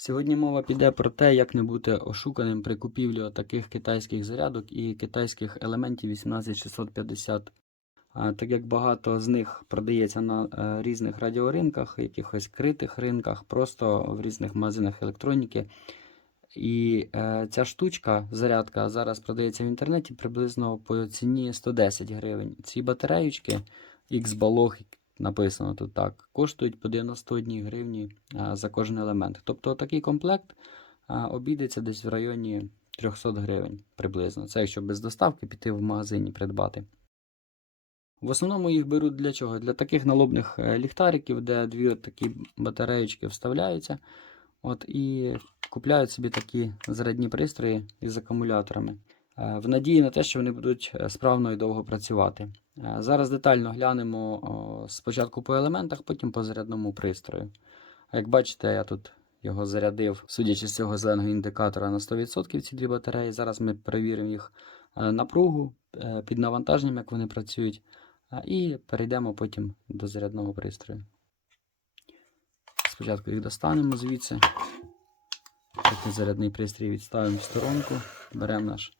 Сьогодні мова піде про те, як не бути ошуканим при купівлі таких китайських зарядок і китайських елементів 18650. Так як багато з них продається на е, різних радіоринках, якихось критих ринках, просто в різних магазинах електроніки. І е, ця штучка, зарядка, зараз продається в інтернеті приблизно по ціні 110 гривень. Ці батареючки X-Balog, написано тут так, коштують по 91 гривні за кожен елемент. Тобто такий комплект обійдеться десь в районі 300 гривень приблизно. Це якщо без доставки піти в магазині придбати. В основному їх беруть для чого? Для таких налобних е, ліхтариків, де дві такі батареючки вставляються. От, і купляють собі такі зарядні пристрої із акумуляторами. Е, В надії на те, що вони будуть е, справно і довго працювати. Е, Зараз детально глянемо спочатку по елементах, потім по зарядному пристрою. Як бачите, я тут його зарядив, судячи з цього зеленого індикатора, на 100% ці дві батареї. Зараз ми перевіримо їх напругу під навантаженням, як вони працюють, і перейдемо потім до зарядного пристрою. Спочатку їх достанемо звідси. Зарядний пристрій відставимо в сторонку. Беремо наш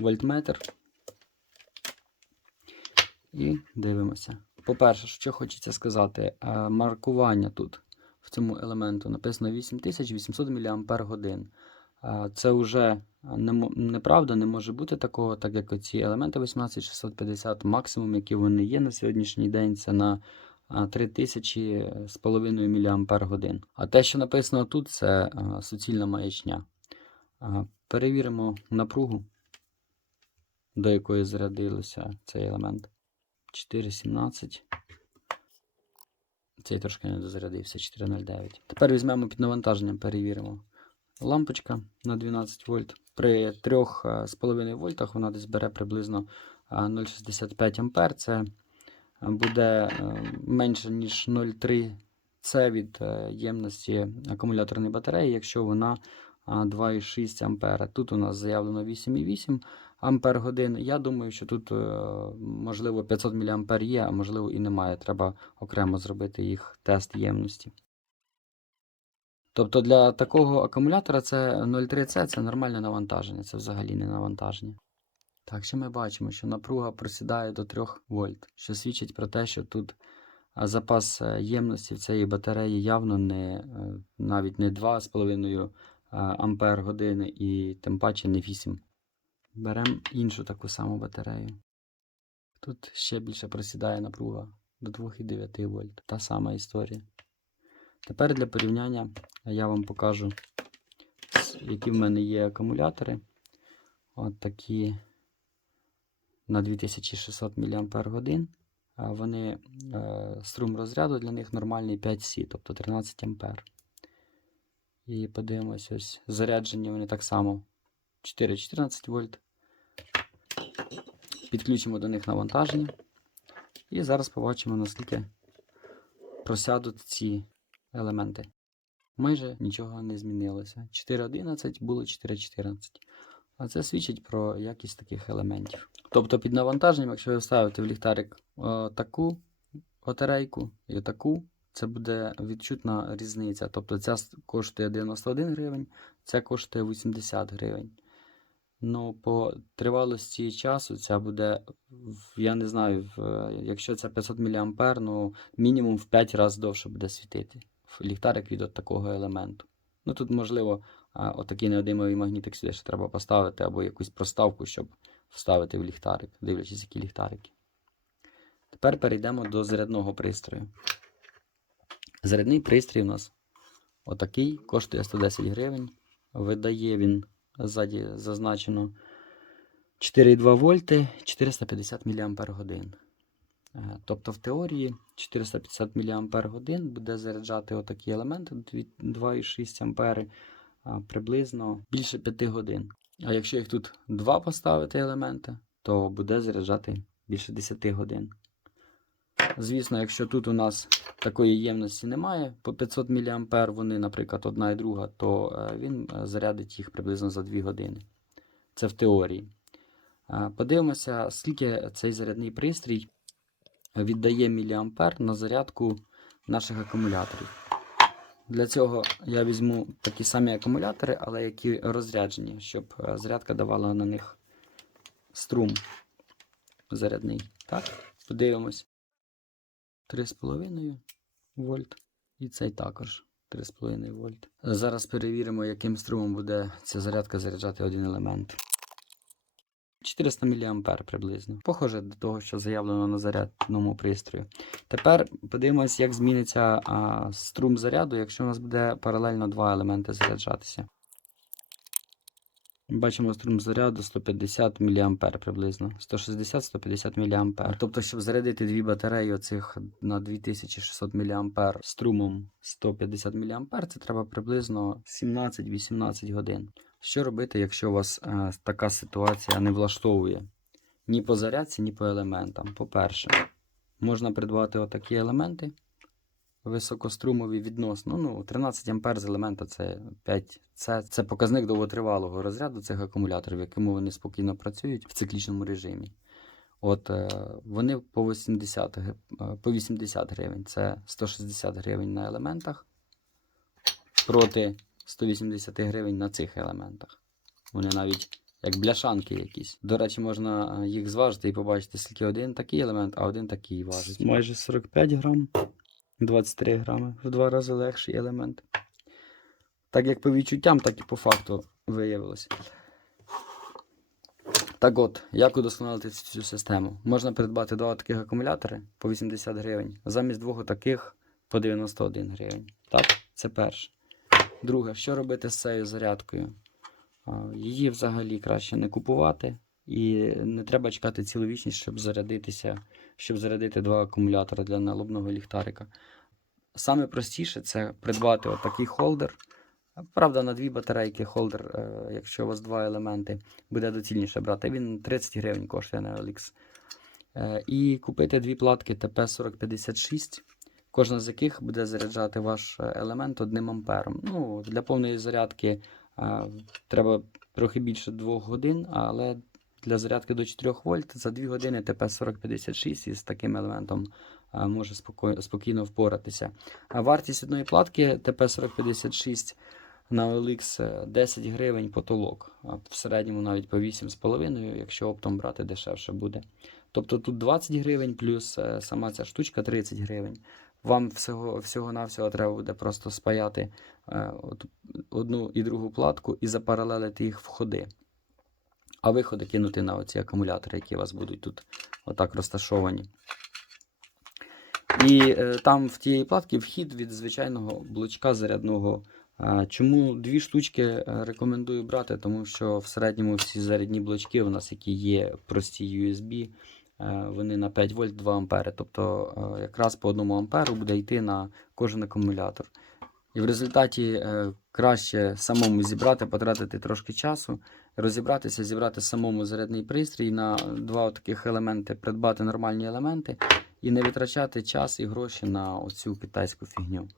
вольтметр і дивимося. По-перше, що хочеться сказати, е, маркування тут в цьому елементу написано 8800 мАч. Е, Це вже неправда, не може бути такого, так як оці елементи 18650, максимум, які вони є на сьогоднішній день, це на а, 3000 мАч. А те, що написано тут, це суцільна маячня. Перевіримо напругу, до якої зарядилося цей елемент. 4,17. Цей трошки не дозарядився, 4,09. Тепер візьмемо під навантаженням, перевіримо. Лампочка на 12 вольт. При 3,5 вольтах вона десь бере приблизно 0,65 ампер. Це а, буде е, менше, ніж 0,3 це від е, ємності акумуляторної батареї, якщо вона 2,6 ампера. Тут у нас заявлено 8,8 ампер годин. Я думаю, що тут е, можливо 500 мА є, а можливо і немає. Треба окремо зробити їх тест ємності. Тобто для такого акумулятора це 0,3C це нормальне навантаження, це взагалі не навантаження. Так, що ми бачимо, що напруга просідає до 3 вольт, що свідчить про те, що тут запас е, ємності в цієї батареї явно не е, навіть не 2,5 ампер години і тим паче не 8. Беремо іншу таку саму батарею. Тут ще більше просідає напруга до 2,9 вольт. Та сама історія. Тепер для порівняння я вам покажу, які в мене є акумулятори. От такі на 2600 мАч. Вони е, струм розряду для них нормальний 5C, тобто 13 А. І подивимось, ось заряджені вони так само 4-14 вольт. Підключимо до них навантаження. І зараз побачимо, наскільки просядуть ці елементи. Майже нічого не змінилося. 4.11 було 4.14. А це свідчить про якість таких елементів. Тобто під навантаженням, якщо ви вставите в ліхтарик о, таку батарейку і таку, це буде відчутна різниця. Тобто ця коштує 91 гривень, ця коштує 80 гривень. Ну, по тривалості часу ця буде, я не знаю, якщо це 500 мА, ну мінімум в 5 разів довше буде світити ліхтарик від от такого елементу. Ну тут, можливо, отакий неодимовий магнітик сюди ще треба поставити, або якусь проставку, щоб вставити в ліхтарик, дивлячись, які ліхтарики. Тепер перейдемо до зарядного пристрою. Зарядний пристрій у нас отакий, коштує 110 гривень. Видає він ззаді зазначено 4,2 вольти 450 мАч. Тобто в теорії 450 мАч буде заряджати отакі елементи 2,6 ампери а, приблизно більше 5 годин. А якщо їх тут два поставити елементи, то буде заряджати більше 10 годин. Звісно, якщо тут у нас такої ємності немає, по 500 мА вони, наприклад, одна і друга, то е, він е, зарядить їх приблизно за 2 години. Це в теорії. Е, Подивимося, скільки цей зарядний пристрій віддає міліампер на зарядку наших акумуляторів. Для цього я візьму такі самі акумулятори, але які розряджені, щоб зарядка давала на них струм зарядний. Так, подивимось. 3,5 вольт. І цей також 3,5 вольт. Зараз перевіримо, яким струмом буде ця зарядка заряджати один елемент. 400 мА приблизно. Похоже до того, що заявлено на зарядному пристрої. Тепер подивимось, як зміниться а, струм заряду, якщо у нас буде паралельно два елементи заряджатися. Бачимо струм заряду 150 мА приблизно. 160-150 мА. Тобто, щоб зарядити дві батареї оцих на 2600 мА струмом 150 мА, це треба приблизно 17-18 годин. Що робити, якщо у вас е, така ситуація не влаштовує ні по зарядці, ні по елементам? По-перше, можна придбати отакі елементи високострумові відносно. Ну, 13 ампер з елемента це 5. Це, це показник довготривалого розряду цих акумуляторів, в якому вони спокійно працюють в циклічному режимі. От е, вони по 80, е, по 80 гривень. Це 160 гривень на елементах проти 180 гривень на цих елементах. Вони навіть як бляшанки якісь. До речі, можна е, їх зважити і побачити, скільки один такий елемент, а один такий важить. Майже 45 грам, 23 грами. В два рази легший елемент. Так як по відчуттям, так і по факту виявилося. Так от, як удосконалити цю систему? Можна придбати два таких акумулятори по 80 гривень, замість двох таких по 91 гривень. Так, це перше. Друге, що робити з цією зарядкою? Її взагалі краще не купувати, і не треба чекати цілу вічність, щоб зарядитися, щоб зарядити два акумулятори для налобного ліхтарика. Саме простіше це придбати отакий холдер. Правда, на дві батарейки холдер, е, якщо у вас два елементи, буде доцільніше брати. Він 30 гривень коштує на OLX. Е, І купити дві платки TP4056, кожна з яких буде заряджати ваш е, елемент одним ампером. Ну, для повної зарядки треба трохи більше 2 годин, але для зарядки до 4 вольт за 2 години TP4056 із таким елементом е, може спокійно впоратися. А вартість одної платки TP4056 на OLX е, 10 гривень потолок, а в середньому навіть по 8,5, якщо оптом брати дешевше буде. Тобто тут 20 гривень плюс е, сама ця штучка 30 гривень. Вам всього, всього-навсього треба буде просто спаяти е, одну і другу платку і запаралелити їх входи. А виходи кинути на оці акумулятори, які у вас будуть тут отак розташовані. І е, там в тієї платки вхід від звичайного блочка зарядного. Чому дві штучки е, рекомендую брати? Тому що в середньому всі зарядні блочки у нас, які є прості USB, е, вони на 5 вольт 2 ампери. Тобто е, якраз по 1 амперу буде йти на кожен акумулятор. І в результаті е, краще самому зібрати, потратити трошки часу, розібратися, зібрати самому зарядний пристрій на два таких елементи, придбати нормальні елементи і не витрачати час і гроші на оцю китайську фігню.